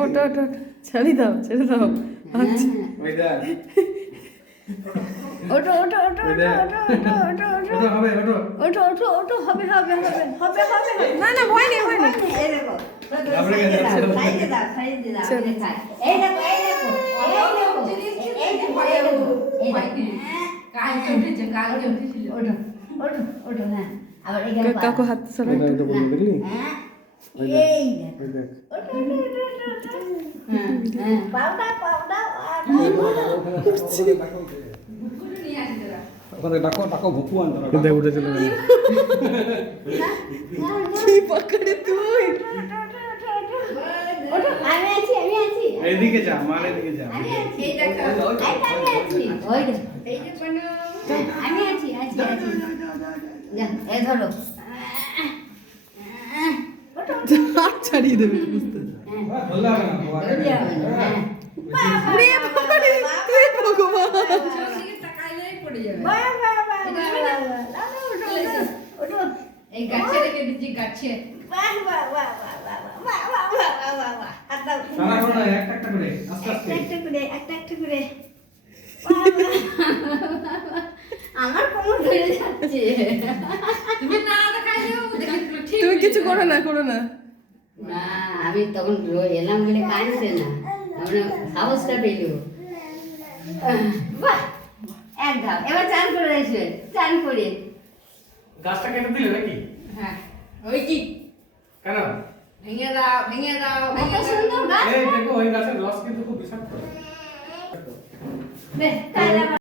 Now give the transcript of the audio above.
ওটা ওটা ছেড়ে দাও আচ্ছা ওই দেখ ওটো ওটো ওটো ওটো ওটো ওটো ওটো ওটা হবে ওটা ওটো ওটো ওটো হবে না না ভয় নেই এই দেখো তারপরে গেছে সাইডে দাও এই দেখো এই দেখো এই দেখো কালকে উঠেছিল ওঠো ওঠো ওঠো না আবার এখানে কাকু হাত সরাই এটা এটা বন্ধ করলি হ্যাঁ এই দেখো ওই দেখ ওঠো হ্যাঁ পাউডা ওখানে ডাকো ডাকো ভকুয়ান তোরা দেখ উঠে চলে গেল কি পকড়ে তুই ওঠো আমি আছি এইদিকে যা মার এদিকে যা আমি আছি এই দেখো আমি আছি ওই দেখো এই যে কোন আমি আছি যা এই ধরো হাত ছাড়িয়ে দেবে বুঝতে বললা না ধরে হবে না হ্যাঁ রে বাবা রে ভগবান ওঠো এই গাছে রেখে দিচ্ছি গাছে বাহ হাত দাও সারা করে একটা করে আস্তে আস্তে একটা করে আমার কোমর ধরে যাচ্ছে তুমি না দেখাইও তুমি কিছু করো না না আমি তখন এলাম বলে কাঁদছে না আমরা সাহসটা পেল বাহ এক ধাপ এবার চান করে এসে চান করে গাছটা কেটে দিলে নাকি হ্যাঁ ওই কি কেন ভেঙে দাও কত সুন্দর গাছ এই দেখো ওই গাছের রস কিন্তু খুব বিষাক্ত বেশ তাহলে